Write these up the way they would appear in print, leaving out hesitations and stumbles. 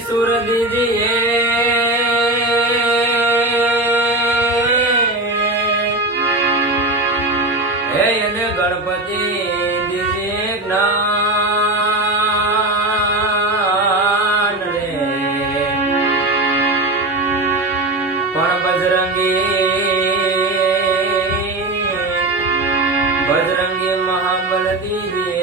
સુર દીજીએ હે એને ગણપતિ દીજીએ જ્ઞાન રે પણ બજરંગી મહાબલ દીજીએ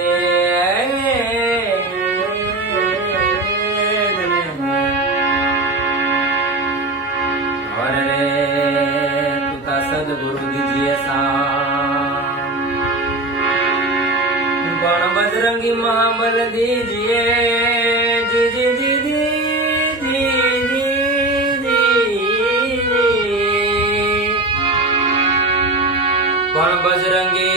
गुरु दीजिए पण बजरंगी महाबल दीजिए जी जी जी जी जी जी जी पण बजरंगी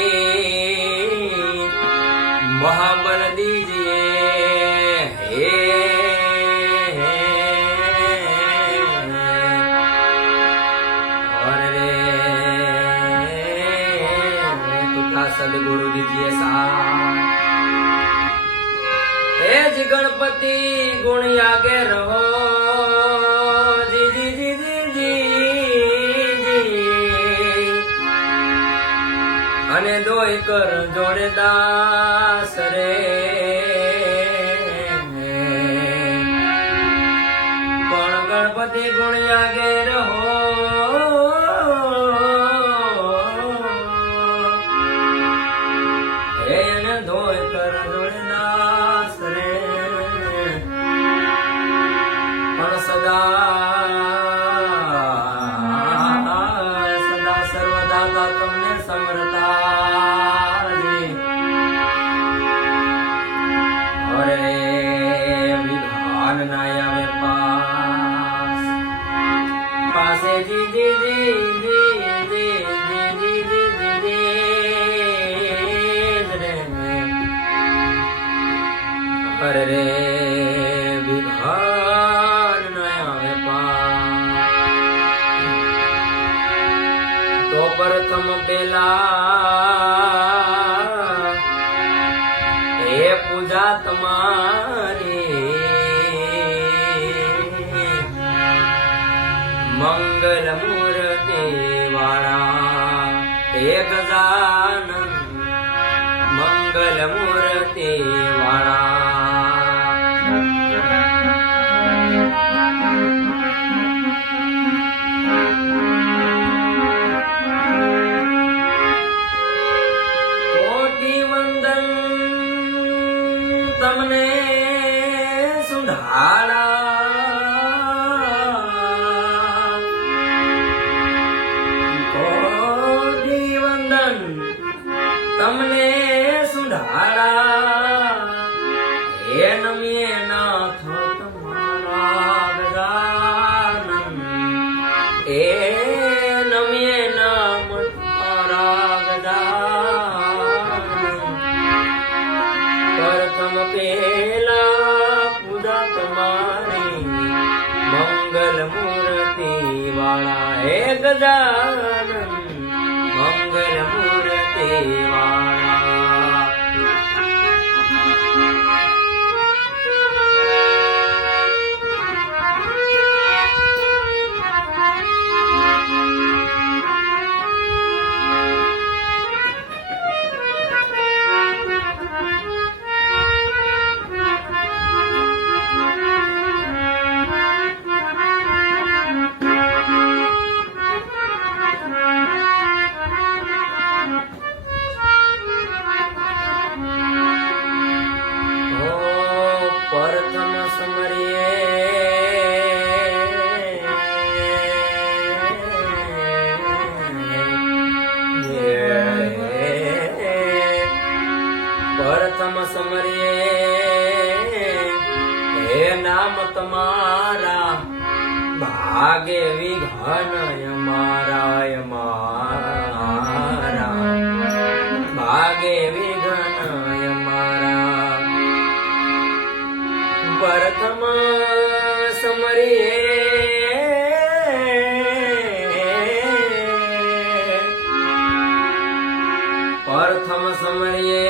महाबल दीजिए हे सदगुरु दीजिए हे जी गणपति गुण आगे रहो जी जी जी जी जी जी अने दोई कर जोड़े दास रे पण गणपति गुण आगे रहो सदा सदा सर्वदा तुमने समरता और विधान नाया में पासे जी जी जी जी जी जी जी जी जी जी अरे तो प्रथम पेला हे पूजा तुम्हारी मंगल मूर्ति वाला हे गजानन मंगल मूर्ति वाला तमने सुधारा कोटि वंदन तमने सुधारा हे नमिए नाथ तुम्हारा गजानन हे नमिए नाम तुम्हारा गजानन प्रथम पेला पूजा तुम्हारी मंगल मूर्ति वाला हे गजानन मंगल मूर्ति वाला प्रथम समरिए हे नाम तुम्हारा भागे विघन यमारा यमारा भागे विघन यमारा प्रथम समरिए प्रथम समरिए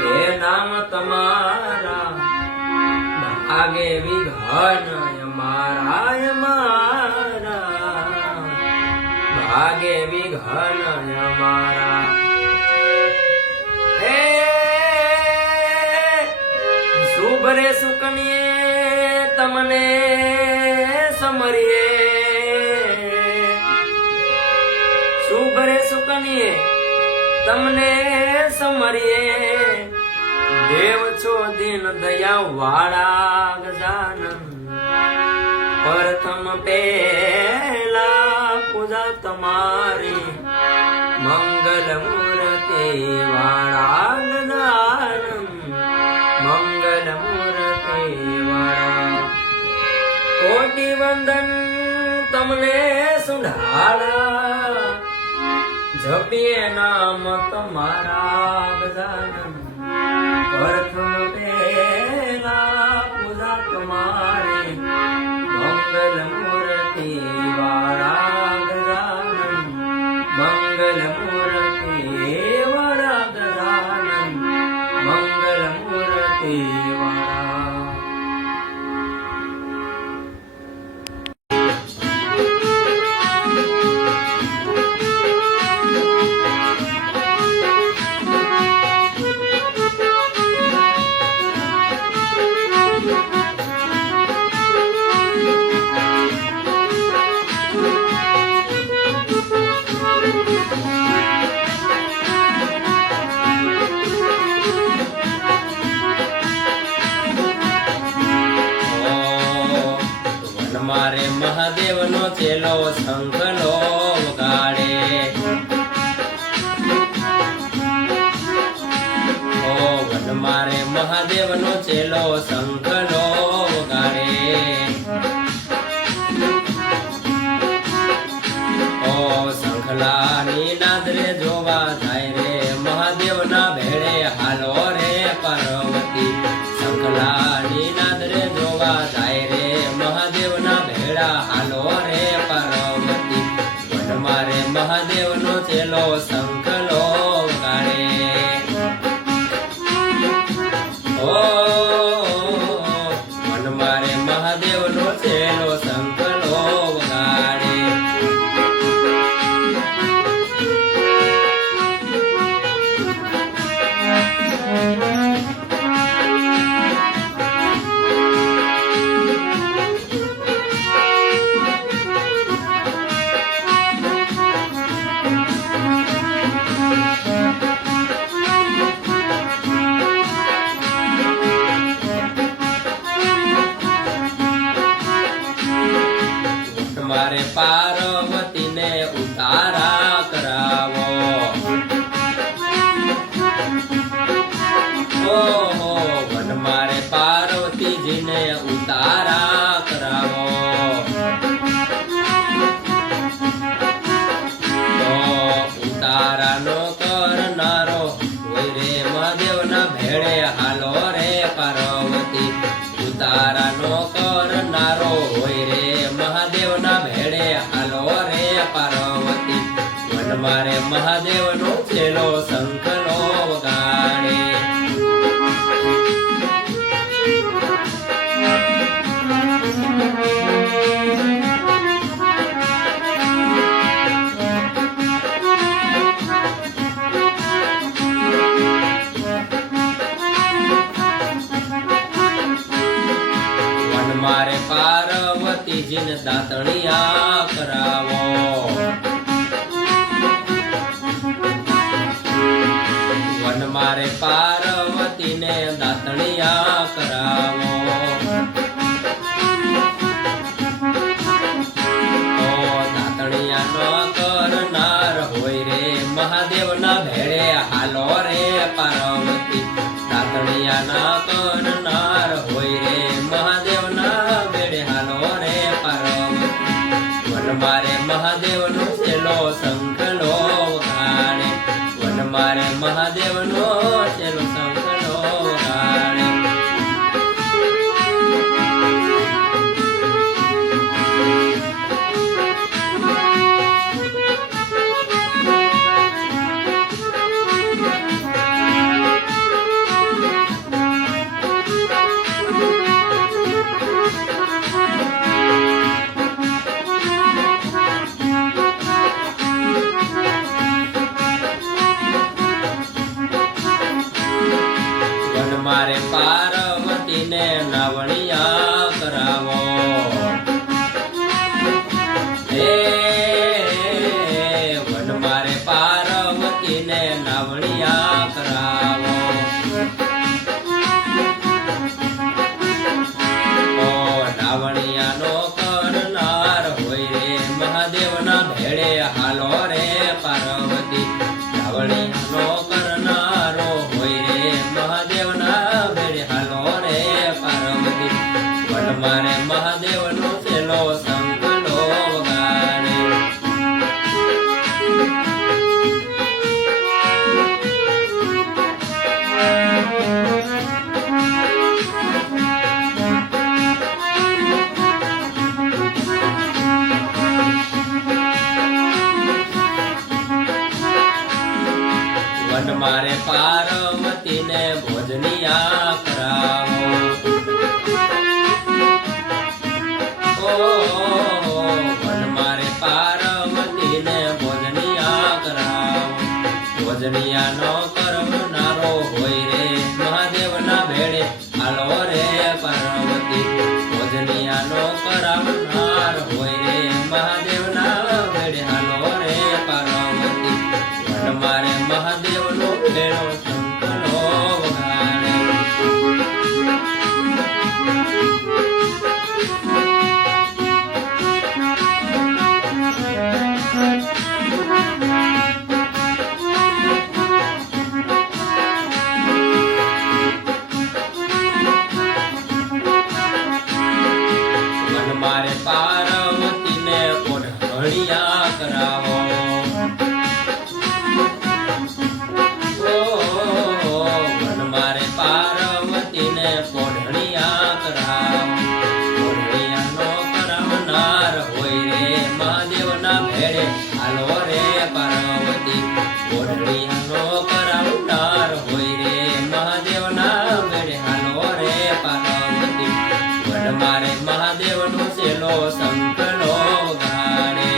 हे नाम तुम्हारा ભાગે વિઘન અમારા ભાગે વિઘન અમારા હે શુભરે સુકન્યે તમને સમરીએ શુભરે સુકન્યે તમને સમરીએ દેવ છો દિન દયા વાળા ગજાનન પ્રથમ પેલા પૂજા તમારી મંગલ મૂર્તિ વાળા ગજાનન મંગલ મૂર્તિ વાળા કોટી વંદન તમને સુંઢાળા જપીએ નામ તમારા ગજાનન પ્રથમ પેલા પૂજા તમારી મંગલ મૂર્તિ વાળા ગજાનન મંગલ મૂર્તિ વાળા ગજાનન મંગલ મૂર્તિ વાળા મારે મહાદેવ નો ચેલો શંખલો વગાડે ઓ વન મારે મહાદેવ નો ચેલો શંખલો વગાડે ઓ શંખલાની નાદરે જોવા જાય રે મહાદેવ ના ભેળે હાલો રે પાર્વતી શંખલાની નાદરે જોવા જાય રે મહાદેવ ના ભેળા હાલો રે પાર્વતી વન મારે મહાદેવ નો ચેલો શંખલો વગાડે ઓ વન મારે મહાદેવ નો ચેલો શંખલો વગાડે મારે પાર્વતીને ઉતારા કરાવો ઓહો વન મારે પાર્વતીજીને ઉતારા કરાવો તો ઉતારાનો કરનારો હોય રે મહાદેવના ભેળે હાલો રે પાર્વતી ઉતારાનો કરનારો હોય રે મહાદેવના ભેળે હાલો રે પાર્વતી વન મારે મહાદેવનો ચેલો શંખલો વગાડે વન મારે પાર્વતીજીને દાતણિયા કરાવો વન મારે પાર્વતીને દાતણિયા કરાવો ઓ દાતણિયા નો કરનાર હોય રે મહાદેવના ભેળે હાલો રે પાર્વતી દાતણિયા ના કરનાર હોય રે મહાદેવના ભેળે હાલો રે પાર્વતી વન મારે મહાદેવ નાવણિયા કરાવો હે વન મારે પાર્વતીને નાવણિયા કરાવો ઓ નાવણિયાનો કરનાર હોય રે મહાદેવના ભેળે હાલો રે પાર્વતી નાવણિયાનો કરનારો હોય રે મહાદેવના ભેળે હાલો રે પાર્વતી વન મારે મહાદેવનો છેલ્લો સંકલો વગાડે વન મારે પાર્વતીને ભોજનિયા કરાવો વન મારે પાર્વતીને ભોજનિયા કરાવો ભોજનિયા નો કરનારો હોય રે મહાદેવના ભેળે હાલો રે પાર્વતી ભોજનિયા નો કરાવનાર હોય રે મહાદેવના ભેળે હાલો રે પાર્વતી વન મારે મહાદેવનો ભેળો સંકલો વગાડે વન મારે પાર્વતીને ઓઢણિયા કરાવો વન મારે પાર્વતીને ઓઢણિયા કરાવો ઓઢણિયાનો કરાવનાર હોય રે મહાદેવના ભેળે હાલો રે પાર્વતી ઓઢણિયાનો કરાવનાર હોય રે મહાદેવના ભેળે હાલો રે પાર્વતી વન મારે મહાદેવનો છેલ્લો સંકલો વગાડે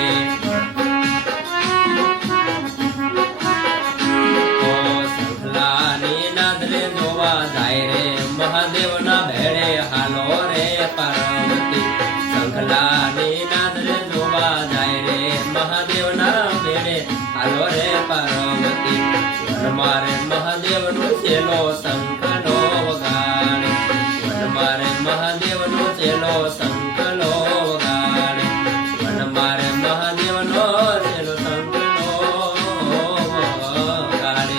ઓ સંખલાની નાદરે જોવા જાય રે મહાદેવના ભેળે હાલો રે પાર્વતી સંખલાની નાદરે જોવા જાય રે મહાદેવના ભેળે હાલો રે પાર્વતી વન મારે મહાદેવનો છેલ્લો સંકલો વગાડે વન મારે મહાદેવનો છેલ્લો સંકલો વગાડે વન મારે મહાદેવનો છેલ્લો સંકલો વગાડે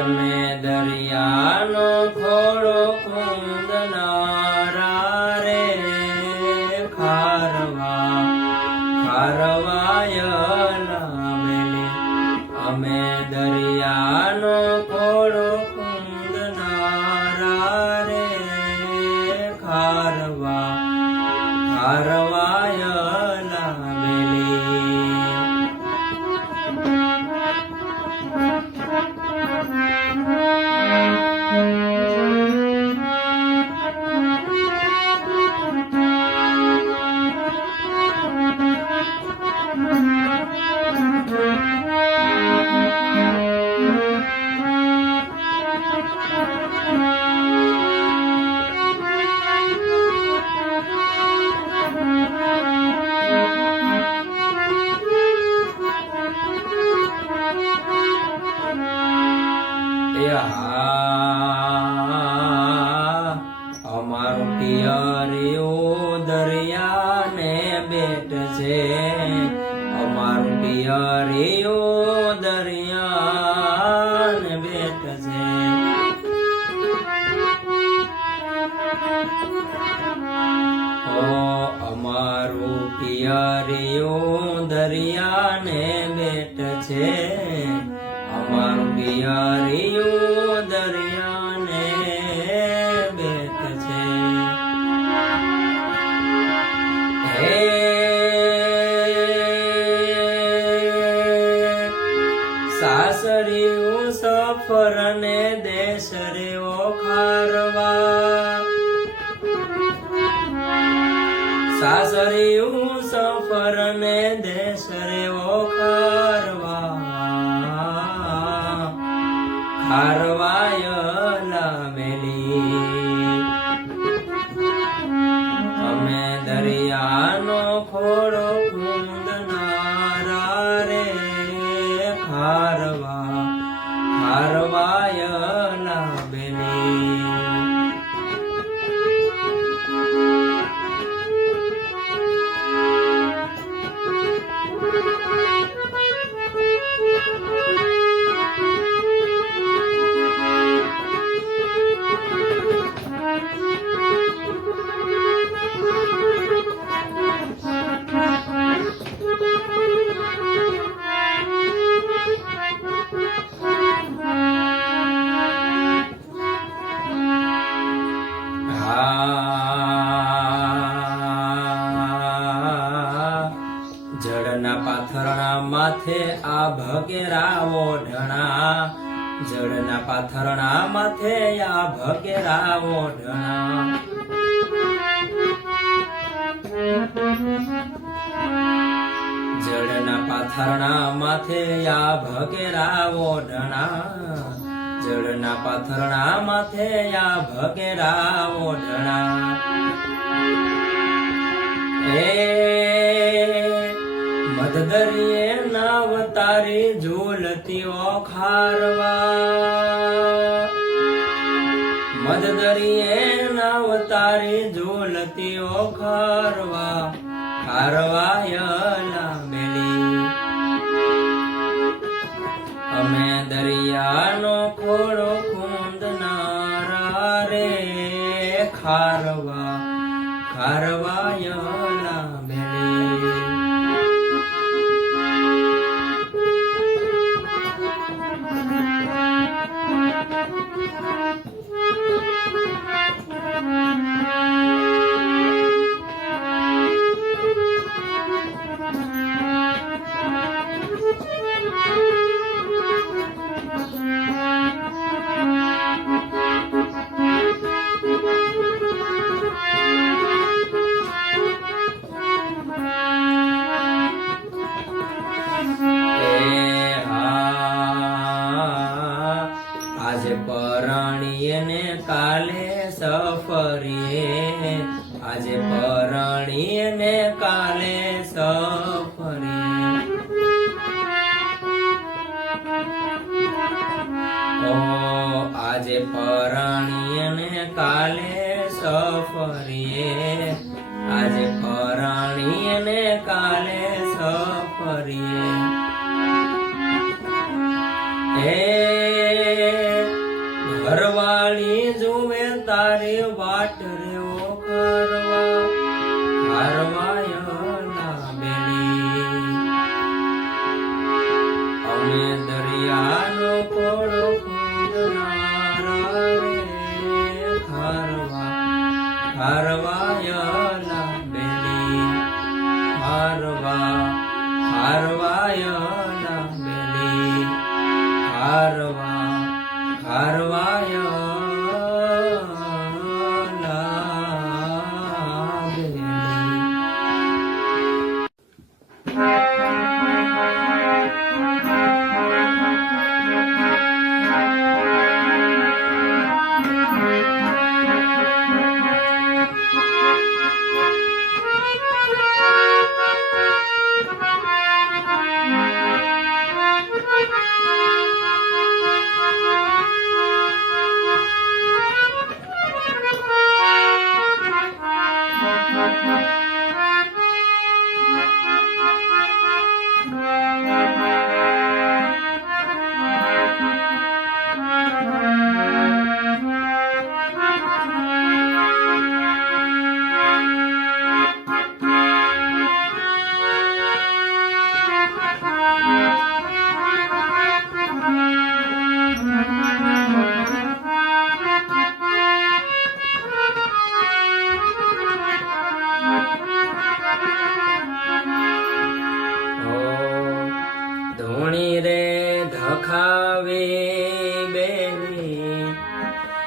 અમે દરિયાનો ખોળો ખુંદનારા રે ખારવાય લાવેલી અમે દરિયાનો ખોળો ખુંદનારા રે ખારવાય લાવેલી અમારું પિયરિયું દરિયાને બેટ છે અમારું પિયરિયું દરિયાને બેટ છે ઓ અમારું પિયરિયું દરિયાને બેટ છે અમારું પિયરિયું રે ઓ ખારવા સાસરિયું સફર ને દેશ રે ઓ ખારવાય લાવેલી અમે દરિયાનો ખોડો ખૂંદનારા રે ખારવાય લાવેલી જળના પાથરણા માથે આ ભગેરા ઓઢણા જળના પાથરણા માથે આ ભગેરા ઓઢણા જળના પાથરણા માથે આ ભગેરા ઓઢણા જળના પાથરણા માથે આ ભગેરા ઓઢણા મધદરિયે નાવ તારી ઝૂલતી ઓ ખારવા મધદરિયે નાવ તારી ઝૂલતી ઓ ખારવાય લાંબેલી અમે દરિયાનો ખોડો ખૂંદનારા રે ખારવાય લાંબેલી આજે પરણીએ ને કાલે સફરીએ આજે પરણીએ ને કાલે સફરીએ ઓ આજે પરણીએ ને કાલે સફરીએ આજે પરણીએ ને કાલે સફરીએ ઘરવાળી જુએ તારી વાટ રે ઓ ખારવાય લાંબેલી અમે દરિયાનો ખોડો ખૂંદનારા રે ખારવાય લાંબેલી ખારવાય લાંબેલી ખારવાય લાંબેલી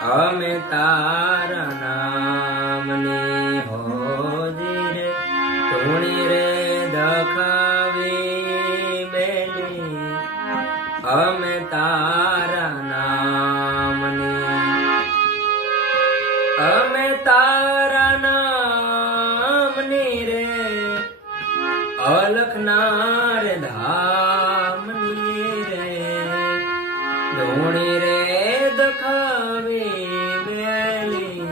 અમે તારા નામની હોજી રે ધૂણી રે દખાવી બેલી અમે તારા નામની અમે તારા નામની રે અલખના રે ધામની રે ધૂણી રે દખાવી બેલી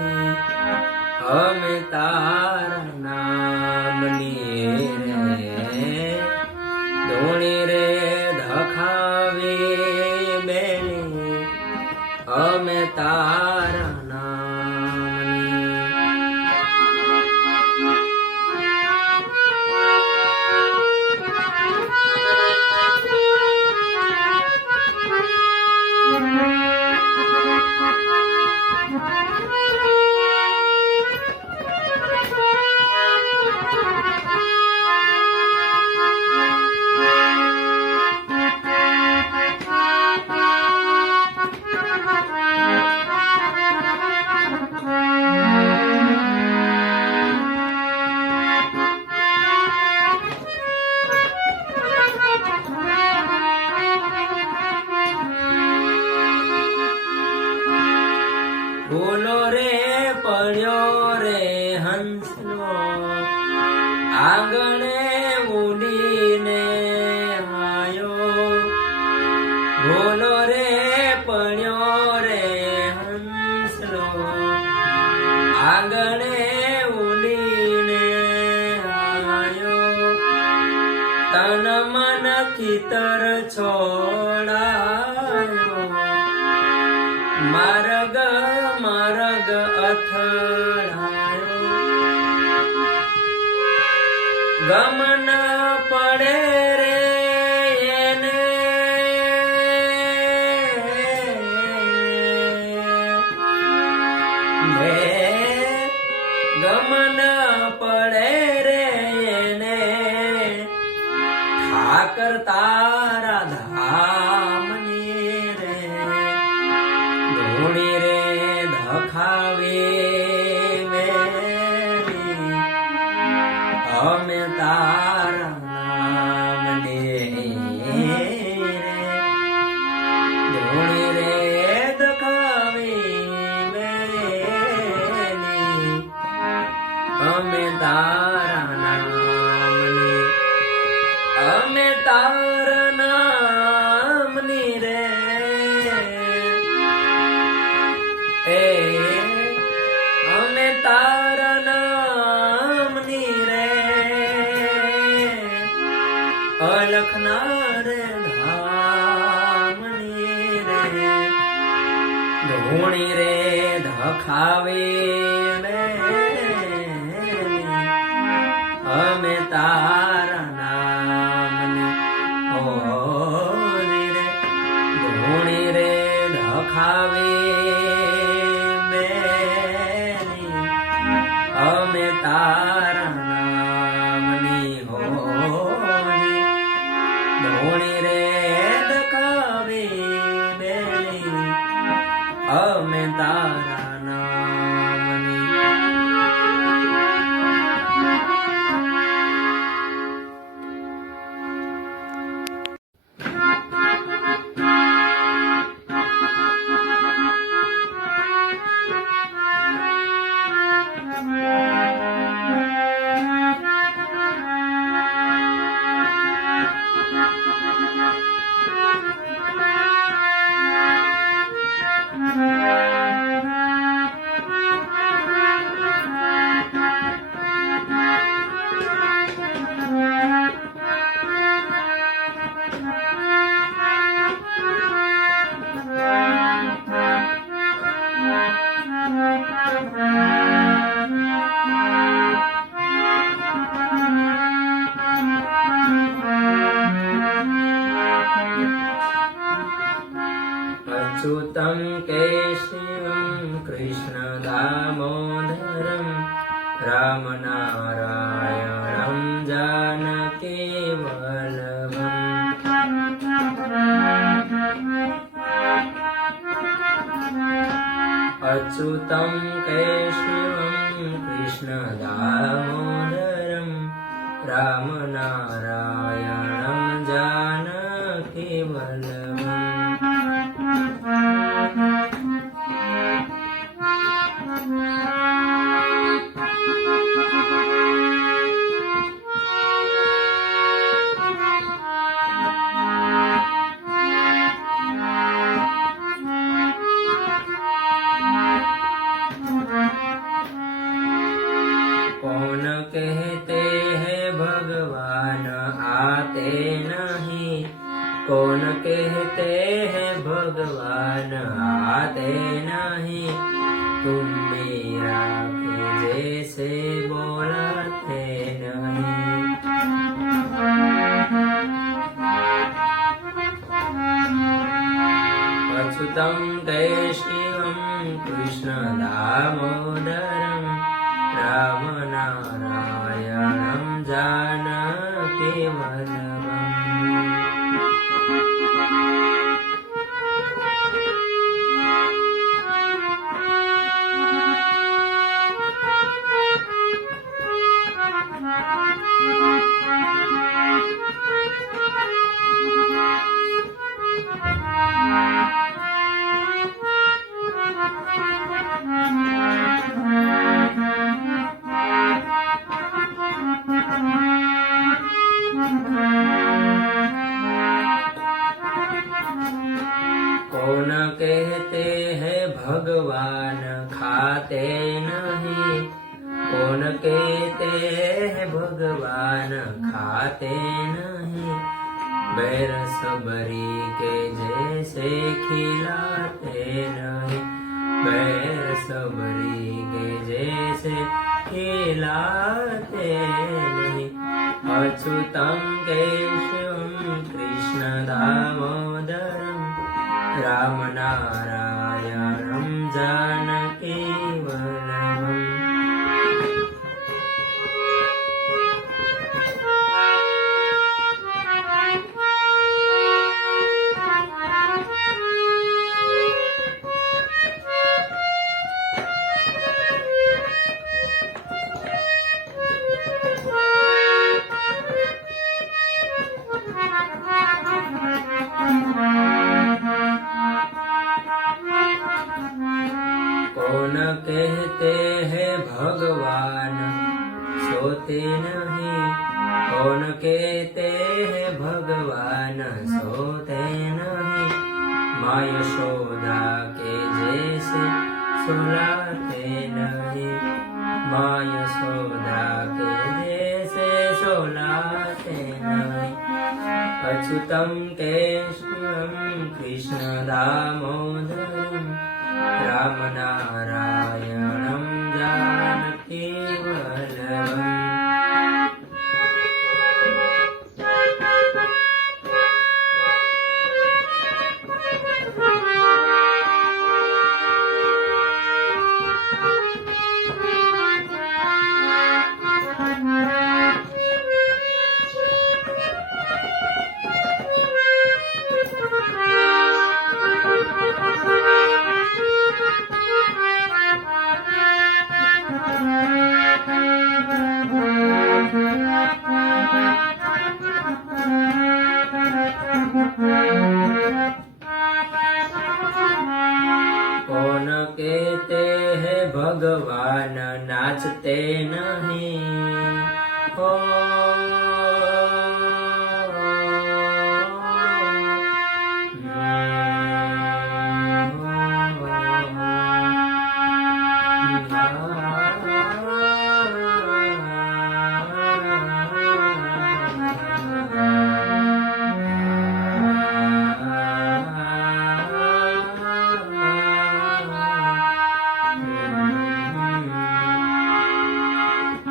અમે તારા નામની રે ધૂણી રે દખાવી બેલી અમે તારા નામની ફૂલો રે પડ્યો રે હંસલો આંગણે ઉડીને આયો ફૂલો રે પડ્યો રે હંસલો આંગણે ઉડીને આયો તન મન ખીતર છોડાયો માર્ગ માર્ગ અથડાયો ગમન પડે રે એને ગમન પડે રે એને ઠાકર તારા ધામની રે ધૂણી રે દખાવી બેલી અમે તારા નામની રે ધૂણી રે દખાવી બેલી અમે તારા નામની અમે તારા નામની રે અમે તારા નામની રે અલખના રે ધામની રે ધૂણી રે દખાવી બેલી અમે તારા નામની હોરી રે ધૂણી રે દખાવી અમે તારા નામની હોરી ધૂણી રે દખાવી બેલી અમે તારા નામની अच्युतं केशवं कृष्णदामोदरं रामनारायणं जानकीवल्लभम् अच्युतं केशवं कृष्णदामोदरं रामनारायणं जानकीवल्लभम् कौन कहते हैं भगवान आते नहीं, कौन कहते हैं भगवान आते नहीं, तुम मेरा के जैसे बोलते नहीं। अच्युतं केशवं कृष्णदामोदरं रामनारायणं जानकीवल्लभम्। कौन कहते हैं भगवान खाते नहीं, कौन कहते हैं भगवान खाते नहीं, बैर सबरी के जैसे खिलाते नहीं, बैर सबरी के जैसे खिलाते नहीं। अच्युतं केशवं कृष्णदामोदरं रामनारायणं जानकीवल्लभम्। कौन कहते हैं भगवान सोते नहीं, कौन कहते हैं भगवान सोते नहीं, माँ यशोदा के जैसे सुलाते नहीं, माँ यशोदा के जैसे सुलाते नहीं। अच्युतं केशवं कृष्णदामोदरं रामनारायणं जानकीवल्लभम्। कौन कहते हैं भगवान नाचते नहीं, हो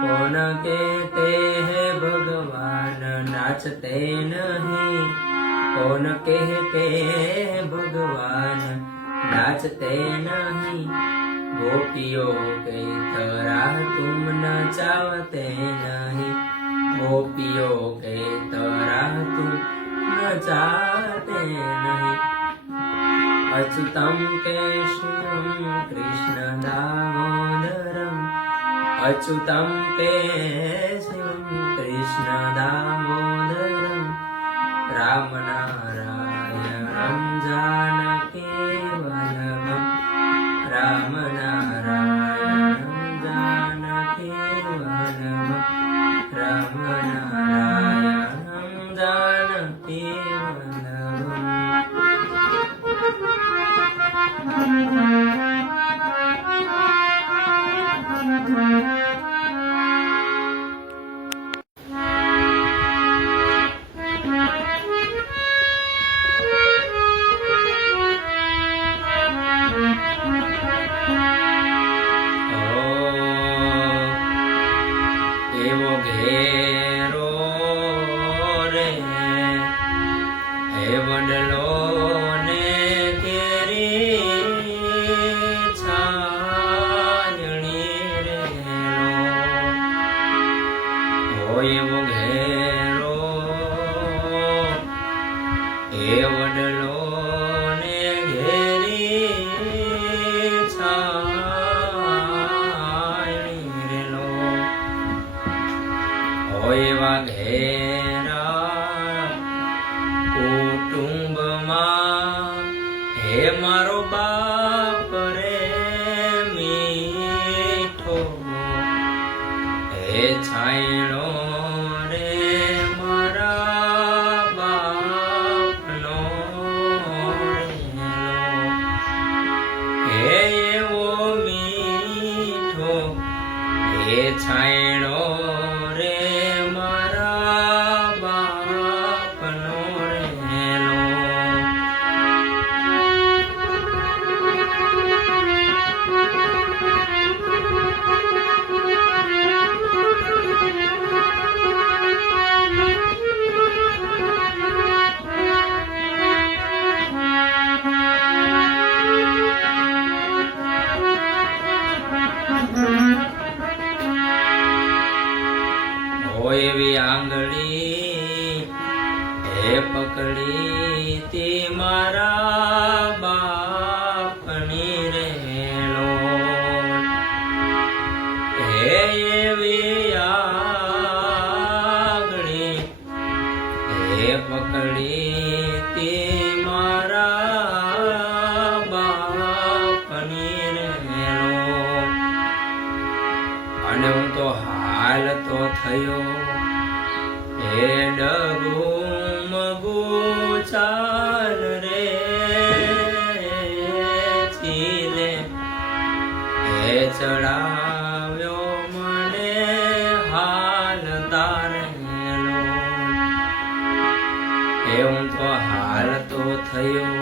कौन कहते हैं भगवान नाचते नहीं, कौन कहते हैं भगवान नाचते नहीं, गोपियों की तरह तुम नचाते नहीं, गोपियों की तरह तुम नचाते नहीं। अच्युतं केशवं कृष्ण अच्युतं केशवं कृष्णदामोदरं रामनारायणं जानकीवल्लभं रामनारायणं जानकीवल्लभं रामनारायणं जानकीवल्लभम् એવો ઘેરો રે હે વડલો ને કેરી છાયણી રે એવો ઘેરો હે વડલો ને ઘેરી છાયણી રેલો એવા ઘેરા કુટુંબમાં હે મારો બાપ રે મીઠો હે છાયણો રે મારા બાપનો હે એવો મીઠો હે છાયણો એવી આંગળી હે પકડી તે મારા બાપની રેલો હે એવી આંગળી હે પકડી તે મારા બાપની રેલો અને હું તો હાલ તો થયો હે ડગુ મગુ ચાલ રે ચીલે હે ચડાવ્યો મને હાલ તારેલો હે હું તો હાલ તો થયો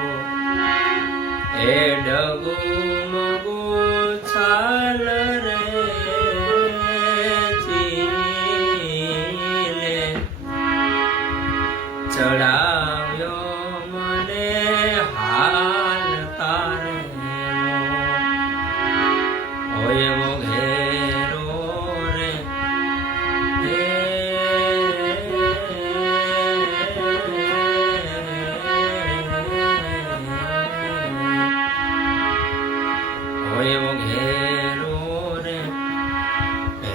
હે ડગુ મગુ ચાલ રે ચડાવ્યો મને હાલ તારેલો એવો ઘેરો રે એવો ઘેરો રે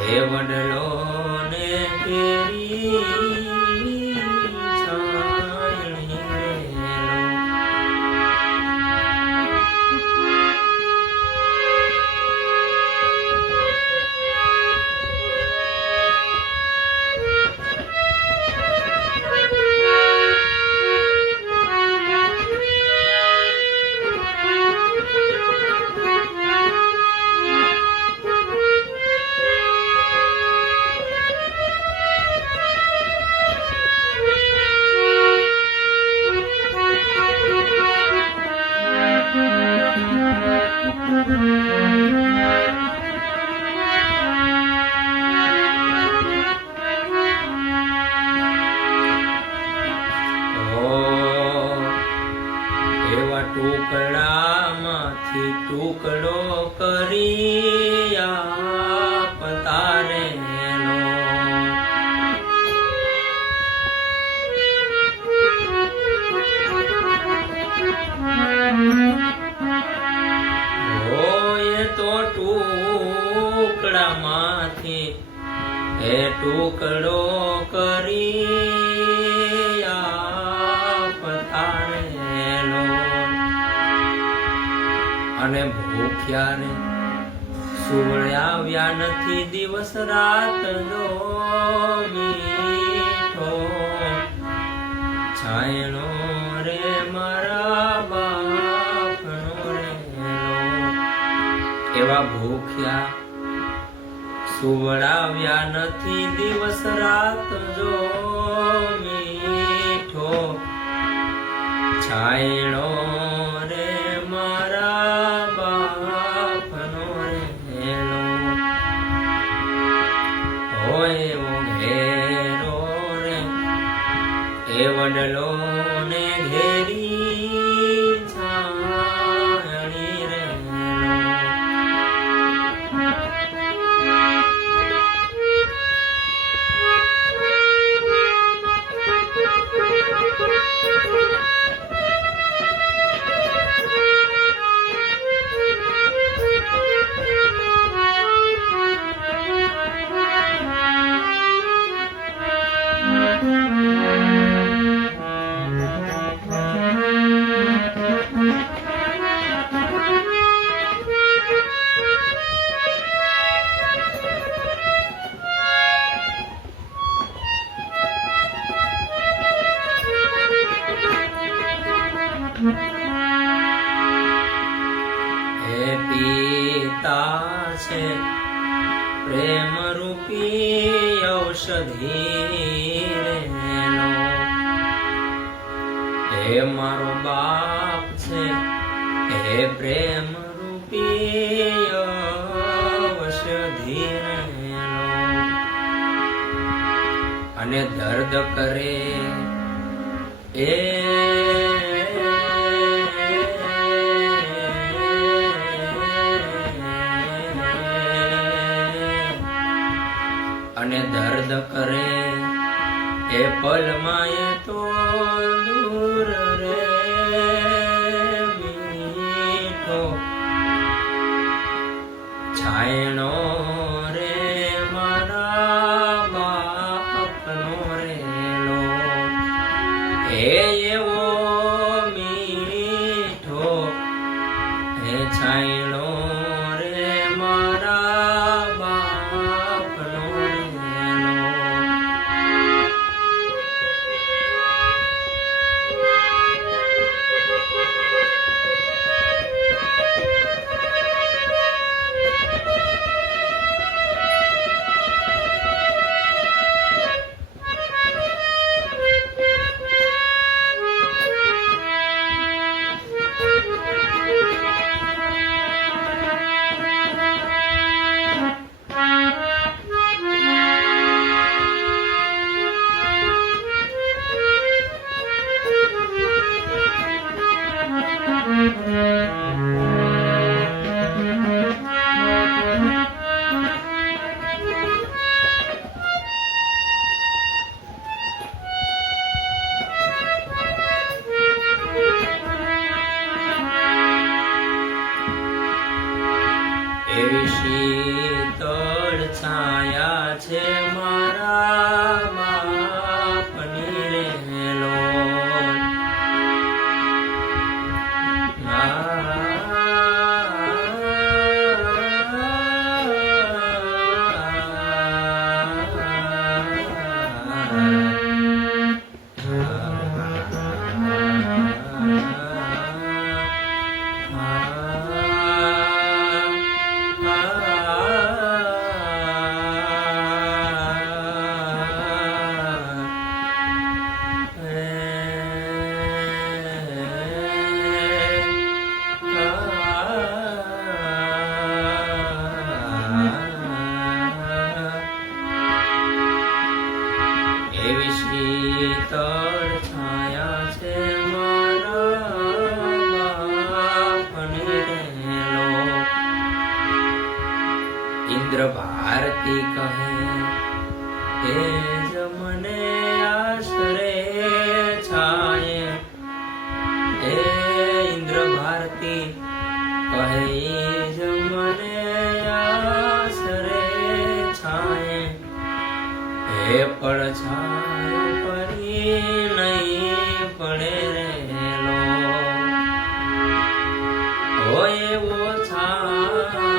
હે વડલો ને કેરી ટુકડામાંથી ટુકડો કરી આપતારે હોય તો ટુકડા પાંદડામાંથી હે ટુકડો કરી આપતાણેલો અને ભૂખ્યા ને સુવડાવ્યા નથી દિવસ રાત જો મીઠો છાયણો રે મારા બાપનો રેલો એવા ભૂખ્યા સુવડાવ્યા નથી દિવસ રાત જો મીઠો છાયણો રે મારા બાપનો રેલો હોય એવો ઘેરો રે એ વડલો ને ઘેરી છાયણી રેલો હે પિતા છે પ્રેમ રૂપી ઔષધિ રેલો હે મારો બાપ છે હે પ્રેમ રૂપી ઔષધિ રેલો અને દર્દ કરે એ અને દર્દ કરે એ પલમાં એ તો દૂર રે મીઠો છાયણો રે મારા બાપનો રેલો એ એવો મીઠો એ છાયણો રે મારા બાપનો રેલો એવી શીતળ છાયા છે મારા બાપની રેલો એવી શીતળ છાયા છે મારા બાપની રેલો ઇન્દ્ર ભારતી કહે એ જ મને આશરે છાયે એ ઇન્દ્ર ભારતી કહે જ મને આશરે હે પડછાયો પડી નહીં પડે રેલો હોય એવો છાય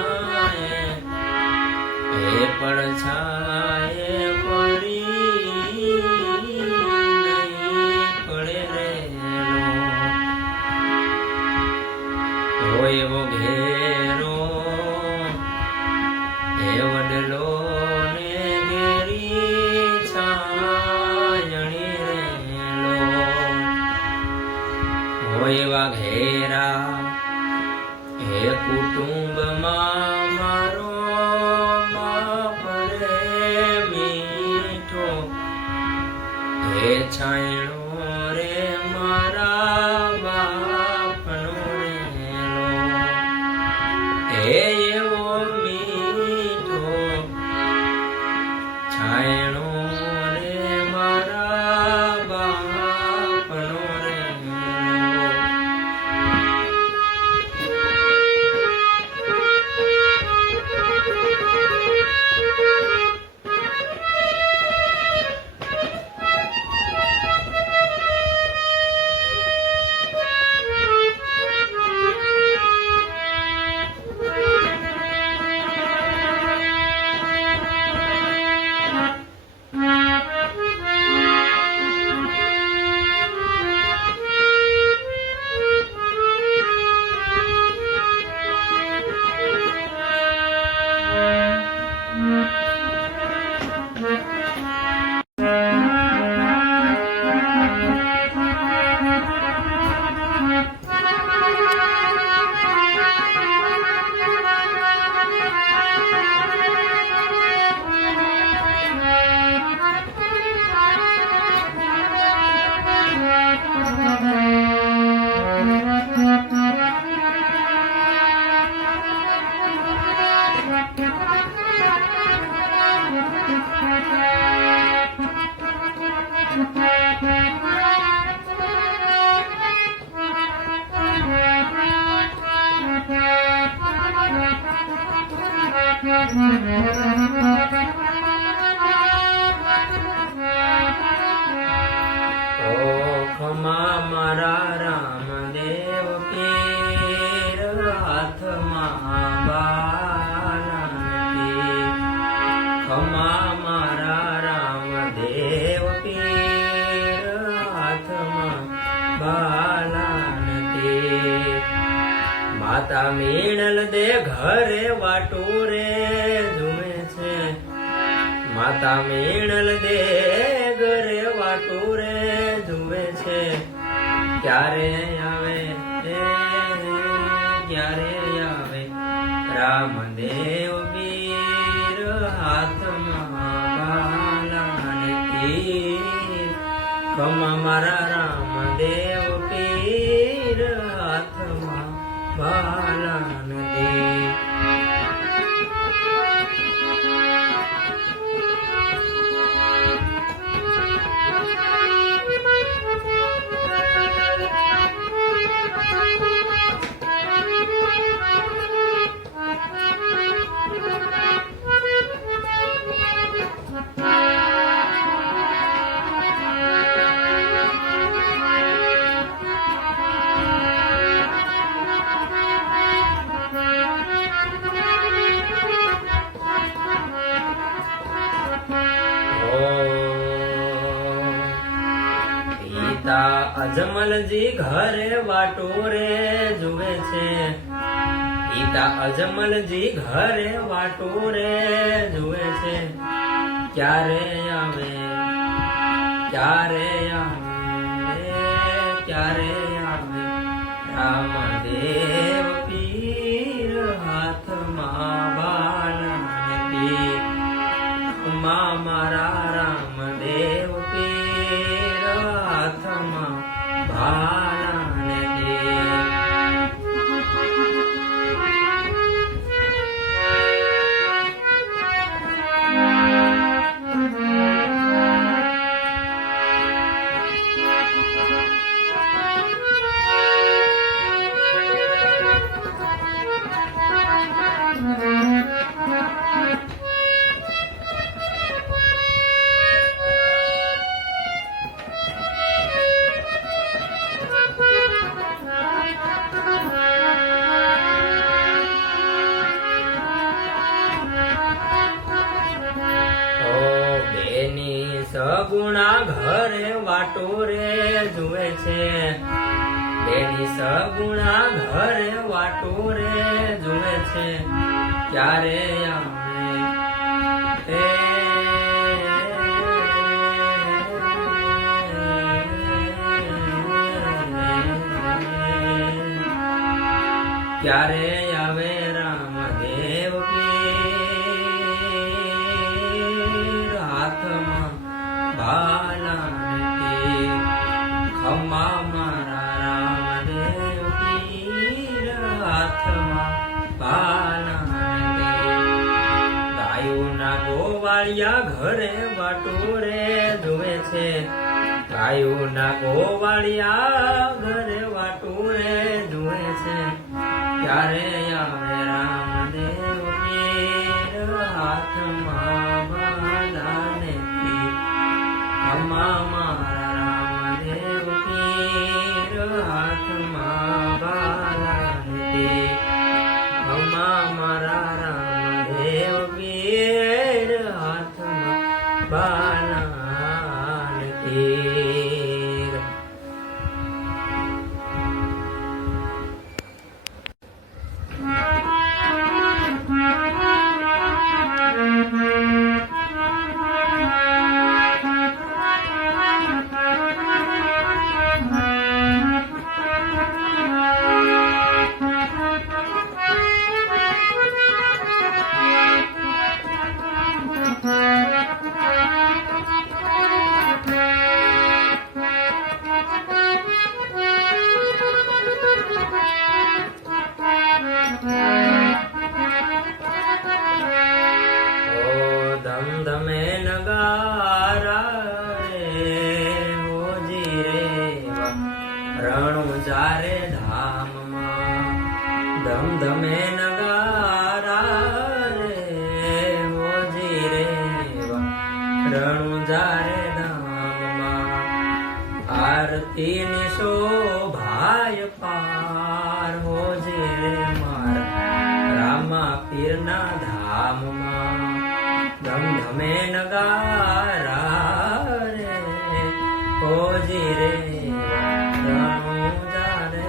હે પડછાયે પડી નહીં પડે રેલો હોય એવો ઘેરો હે વડલો એવા ઘેરા હે કુટુંબમાં મારો બાપ રે મીઠો હે છાયણો રે મારા બાપનો રેલો હે એવો મીઠો છાયણો રે મારા બાપનો ખમા મારા રામદેવ પીર હાથમાં બાલાનતી ખમા મારા રામદેવ પીર હાથમાં બાલાનતી માતા મીણલ દે ઘરે વાટું રે ઝૂમે છે માતા મીણલ દે ઘરે વાટું રે ઝૂમે છે ક્યારે આવે ક્યારે આવે રામદેવ પીર હાથમાં બાલાનતી ખમા મારા રામદેવ પીર હાથમાં બાલાનતી અજમલજી ઘરે વાટો રે જુએ છે પિતા અજમલજી ઘરે વાટો રે જુએ છે ક્યારે આવે ક્યારે આવે ક્યારે આવે રામદેવ પીર હાથમાં બાલાનતી મારા રામદેવ પીર હાથમાં બાલાનતી સગુણા ઘરે વાટો રે જુએ છે દેવી સગુણા ઘરે વાટો રે જુએ છે ક્યારે આવે ક્યારે આવે રામદેવ પીર હાથમાં બાલાને ખમ્મા મારા રામદેવ પીર હાથમાં બાલાને ગાયોના ગોવાળિયા ઘરે વાટોરે જુએ છે ગાયોના ગોવાળિયા ઘરે વાટોરે જુએ છે ક્યારે આવે રામદેવ પીર હાથમાં બાલાને ખમ્મા મારા રામદેવ પીર હાથમાં બાલાને ખમ્મા મારા રામદેવ પીર હાથમાં બાલાને ધમધમે નગારા રે હોજી રે રણુજા રે ધામમાં ધમધમે નગારા રે હોજી રે રણુજા રે ધામમાં આરતીની શોભાય પાર હોજી રે મારા રામા પીરના ધામમાં ધમધમે નગારા રે હોજી રે રણુજા રે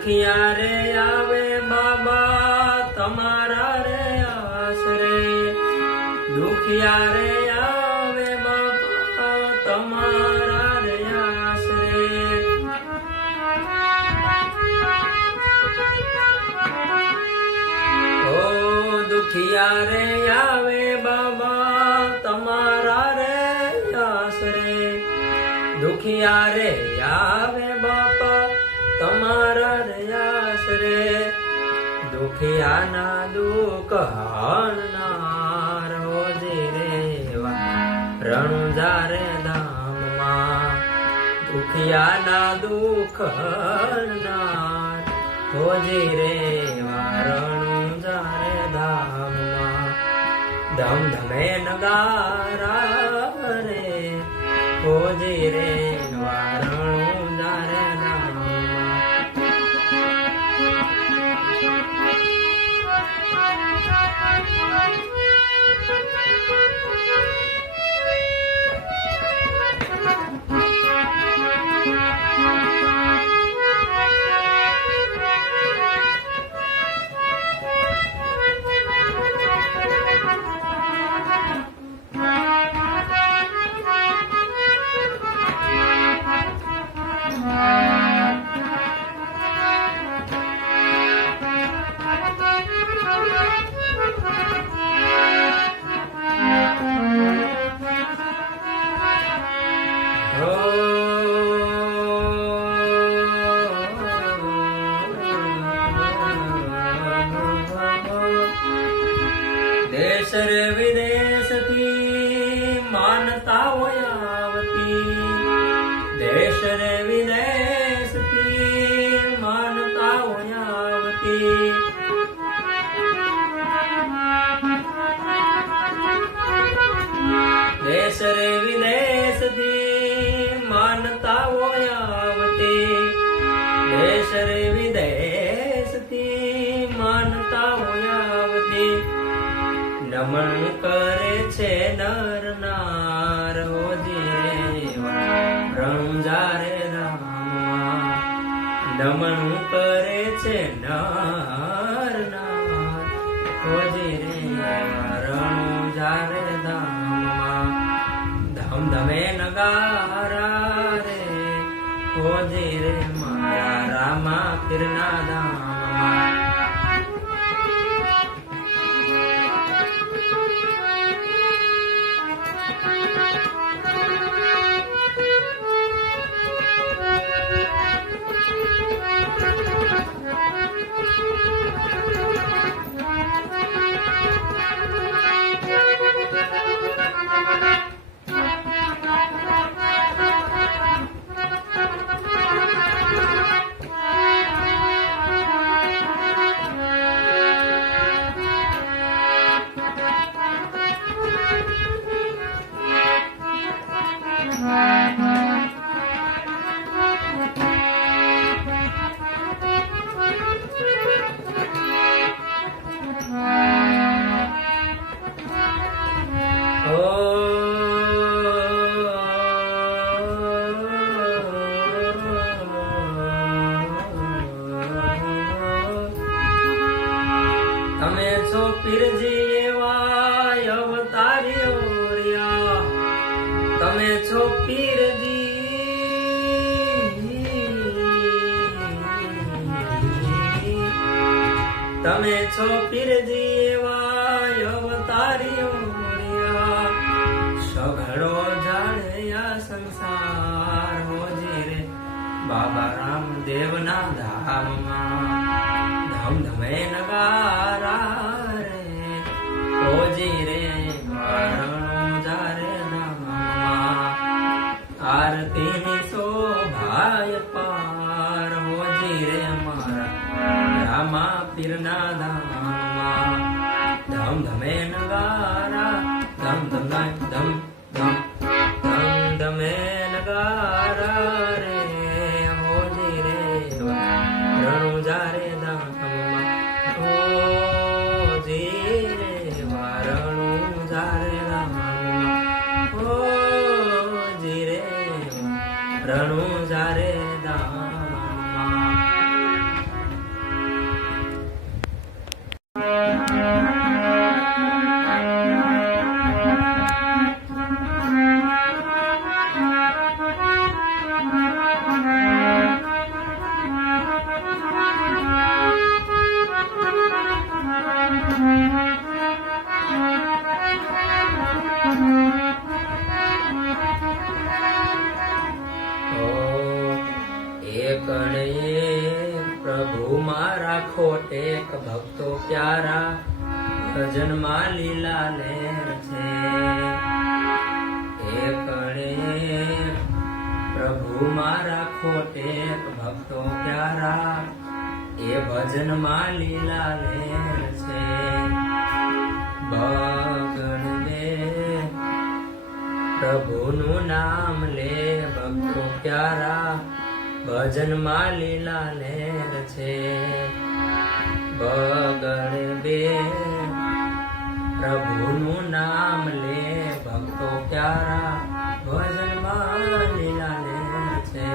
દુખિયા રે આવે બાબા તમારા રે આશરે દુખિયા રે આવે બાબા તમારા રે આશરે ઓ દુખિયા રે આવે બાબા તમારા રે આશરે દુખિયા રે આવે બાપા તમારા રયાસ રે દુખિયાના દુઃખ હરનાર હોજી રેવા રણુજા રે ધામમાં દુખિયાના દુઃખ હરનાર હોજી રેવા રણુજા રે ધામમાં ધમધમે નગારા રે હોજી રેવા રણુજા રે દેશ રે વિદેશથી માનતાઓ આવતી, દેશ રે વિદેશથી માનતાઓ આવતી. દેશ રે વિદેશથી માનતાઓ આવતી, દેશ રે વિદેશથી માનતાઓ આવતી. નમન કરે છે નર નાર હોજી રણુજારે ધામમાં, નમન કરે છે નર નાર હોજી રે રણુજારે ધામમાં. ધમ ધમે નગારા રે હોજી રે મારા રામા પીરના ધામમાં. તમે છો પીરજી એવા અવતારીઓ રહ્યા, તમે છો પીરજી, તમે છો પીરજી એવા અવતારીઓ રહ્યા. સઘળો જાણે આ સંસાર હોજી રે બાબા રામદેવના ધામમાં. ધમ ધમે નગારા રે હોજી રે રણુજારે ધામમાં. આરતીની શોભાય પાર હોજી રે મારા રામા પીરના ધામમાં. ધમ ધમે નગારા ધમ ધમ ધમ ધમ ધમ ધમે નગારા રે હોજી રે રણુજારે ધામમાં. હોજી રે રણુજારે ધામમાં, હોજી રે રણુજારે ધામમાં. પ્રભુ મારા ખોટેક ભક્તો પ્યારા ભજનમાં લીલા લહેર છે. પ્રભુ મારા ખોટેક ભક્તો પ્યારા એ ભજનમાં લીલા લહેર છે. બગડ દે પ્રભુનું નામ લે ભક્તો પ્યારા ભજનમાં લીલા લહેર છે. બગડ દે પ્રભુનું નામ લે ભક્તો પ્યારા ભજનમાં લીલા લહેર છે.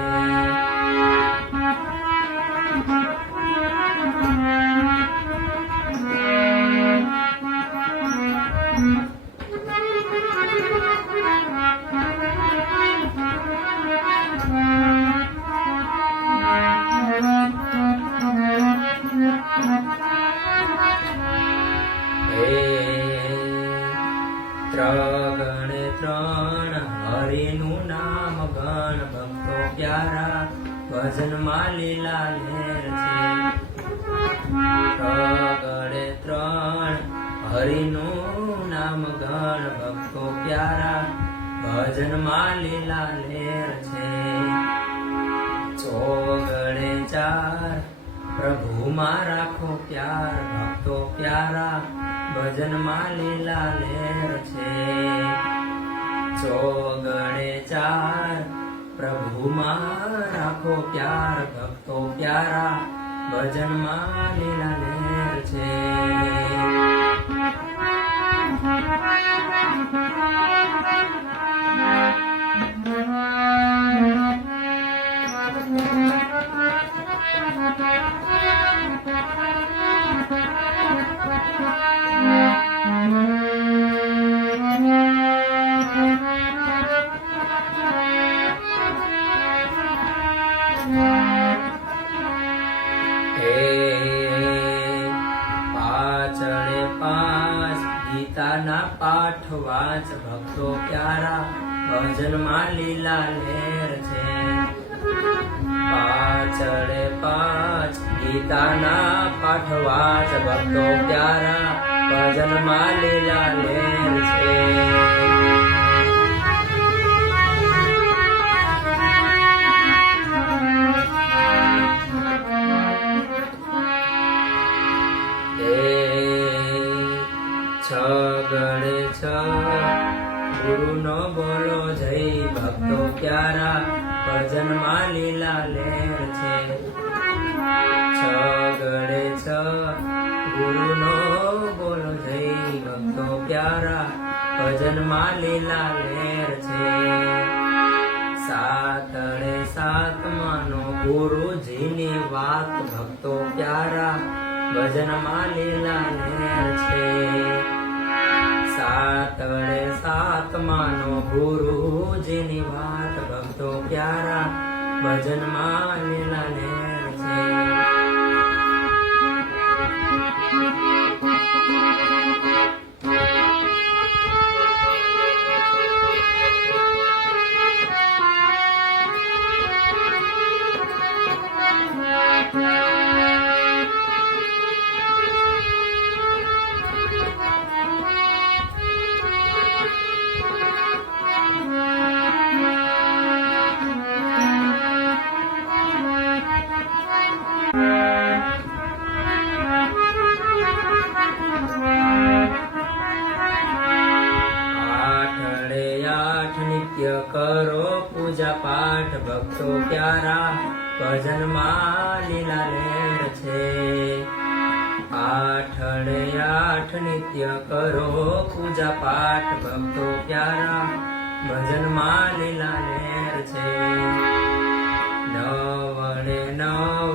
ત્રગણે ત્રણ હરિનું નામ ગણ ભક્તો પ્યારા ભજનમાં લીલા લહેર છે. ત્રગણે ત્રણ હરિનું ભજનમાં લીલા લેર છે. ચોગડે ચાર પ્રભુમાં રાખો પ્યાર, ભક્તો પ્યારા ભજનમાં લીલા લેર છે. ચોગડે ચાર પ્રભુમાં રાખો પ્યાર, ભક્તો પ્યારા ભજનમાં લીલા લેર છે. પાછળે પાંચ ગીતાના પાઠ વાંચ, ભક્તો પ્યારા ભજનમાં લીલા લેર છે. પાછળે પાંચ ગીતાના પાઠ વાંચ, ભક્તો પ્યારા ભજનમાં લીલા લેર છે. છગડે છ ગુરુનો બોલો જય, ભક્તો પ્યારા ભજનમાં લીલા લેર છે. છગડે છ ગુરુનો બોલો જય, ભક્તો પ્યારા ભજનમાં લીલા લેર છે. સાતડે સાતમાનો ગુરુજીની વાત, ભક્તો પ્યારા ભજનમાં લીલા લેર છે. સાતડે સાતમાનો ગુરુજીની વાત, ભક્તો પ્યારા ભજનમાં લીલા લેર છે. નિત્ય કરો પૂજા પાઠ, ભક્તો પ્યારા ભજનમાં લીલા લેર છે. આઠડે આઠ નિત્ય કરો પૂજા પાઠ, ભક્તો પ્યારા ભજનમાં લીલા લેર છે. નવડે નવ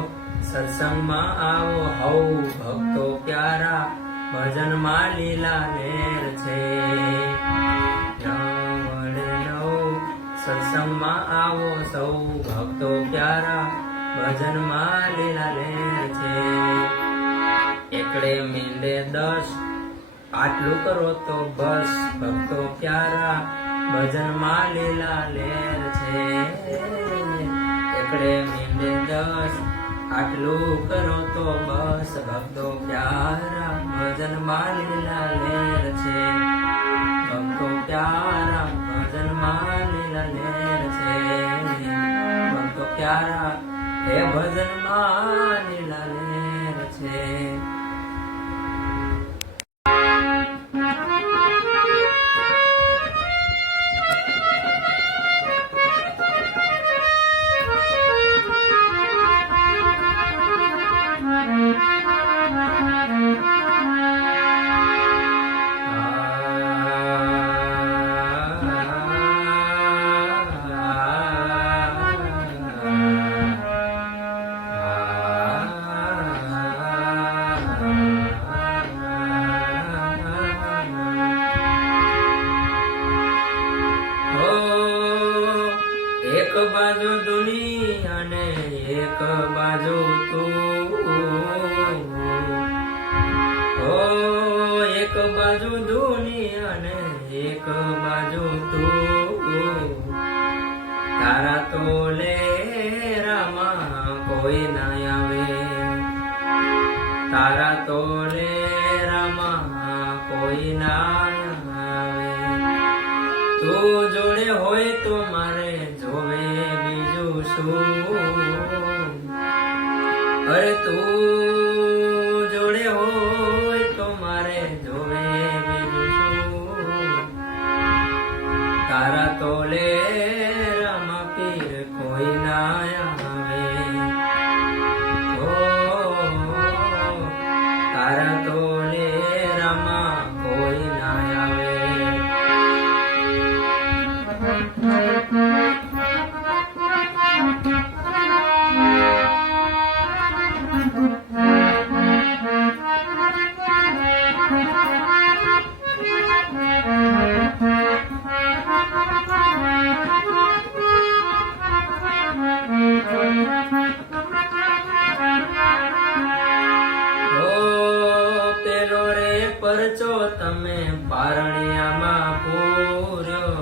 સત્સંગમાં આવો હઉ, ભક્તો પ્યારા ભજનમાં લીલા લેર છે. સત્સંગમાં આવો સૌ, ભક્તો પ્યારા ભજનમાં લીલા લેર છે. એકડે મીંડે 10 આટલું કરો તો બસ, ભક્તો પ્યારા ભજનમાં લીલા લેર છે. એકડે મીંડે 10 આટલું કરો તો બસ, ભક્તો પ્યારા ભજનમાં લીલા લેર છે. ભક્તો પ્યારા ભજનમાં લીલા લેર છે. ભક્તો પ્યારા હે ભજનમાં લીલા લેર છે. એક બાજુ દુનિયા ને એક બાજુ તું, ઓ એક બાજુ દુનિયા ને એક બાજુ તું. તારા તોલે રામા કોઈ ના આવે, તારા તોલે રામા કોઈ ના આવે. તું જોડે હોય તો મારે જોવે બીજું શું? અરે તું જોડે હોય તો મારે જોવે બીજું શું? તારા તોલે રામા પીર કોઈ ના આવે, ઓ તારા તોલે રામા કોઈ ના આવે. પેલો રે પરચો તમે પારણિયામાં પૂર્યો,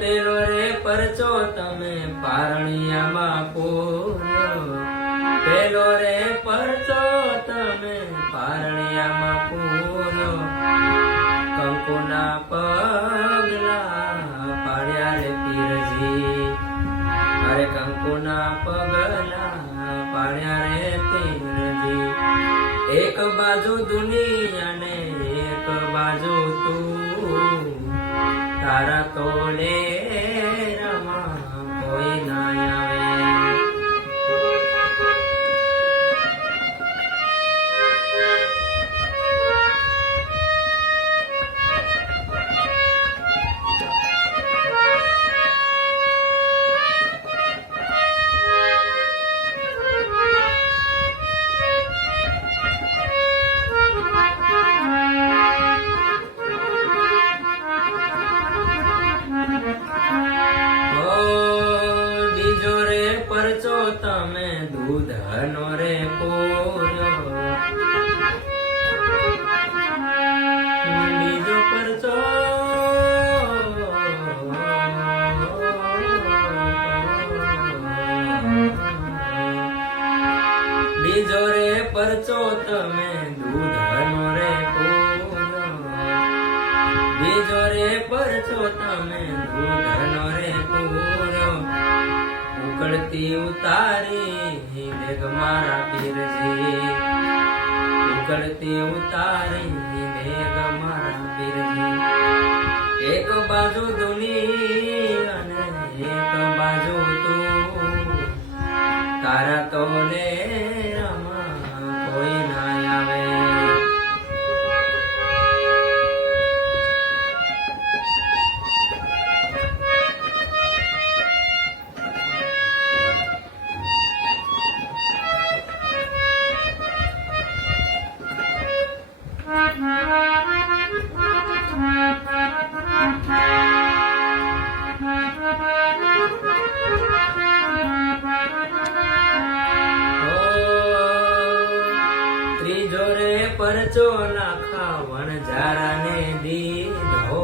પેલો રે પરચો તમે પારણિયામાં પૂર્યો, પેલો રે પરચો તમે પારણિયામાં પૂર્યો. કંકુના પગલા પાડ્યા રે પીરજી, અરે કંકુના પગલા પાડ્યા રે પીરજી. એક બાજુ દુનિયા ને એક બાજુ તું, તારા તોલે રમા કોઈ ના આવે. બીજો રે પરચો તમે દૂધનો રે પૂર્યો, બીજો પરચો બીજો રે પરચો તમે દૂધનો રે પૂર્યો, બીજો રે પરચો તમે દૂધનો રે પૂર્યો. ઉકળતી ઉતારી દેગ મારા પીરજી, ઉકળતી ઉતારી દેગ મારા પીરજી. એક બાજુ દુનિયા અને એક બાજુ તું, તારા તોલે રામા કોઈ ના આવે. ત્રીજો રે પરચો નાખા વણઝારાને દીધો,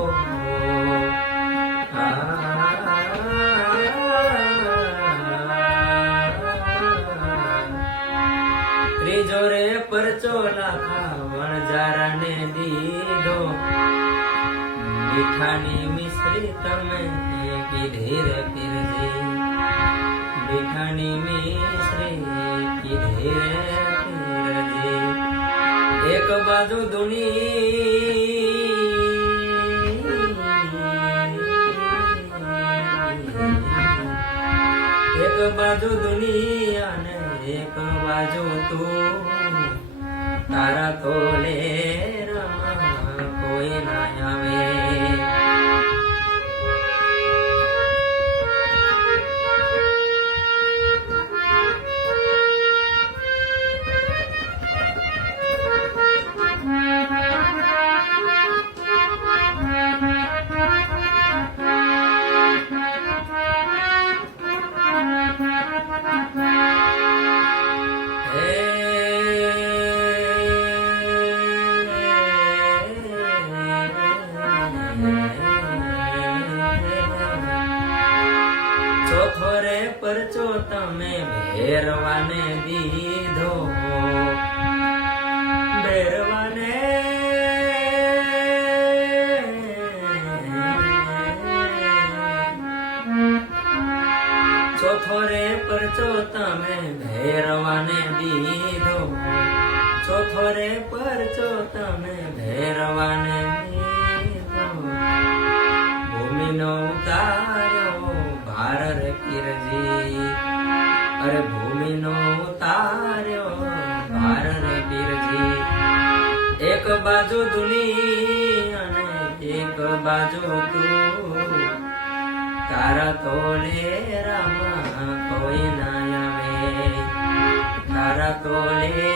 ત્રીજો રે પરચો નાખા વણઝારાને દીધો. મીઠાની મિશ્રી તમે કીધી રે પીરજી, મીઠાની મિશ્રી કીધી રે પીરજી. એક બાજુ એક બાજુ દુનિયા ને એક બાજુ તું, તારા તોલે રમા કોઈ ના આવે. ચોથો રે પરચો તમે ભેરવાને દીધો, ભેરવા ચોથો રે પરચો તમે ભૈરવાને દીધો, ચોથો રે પરચો તમે ભૈરવાને દીધો. ભૂમિનો ઉતાર્યો ભાર રે પીરજી, અરે ભૂમિનો ઉતાર્યો ભાર રે પીરજી. એક બાજુ દુની અને એક બાજુ તું, તારા તોલે રામા કોઈ ના આવે, તારા તોલે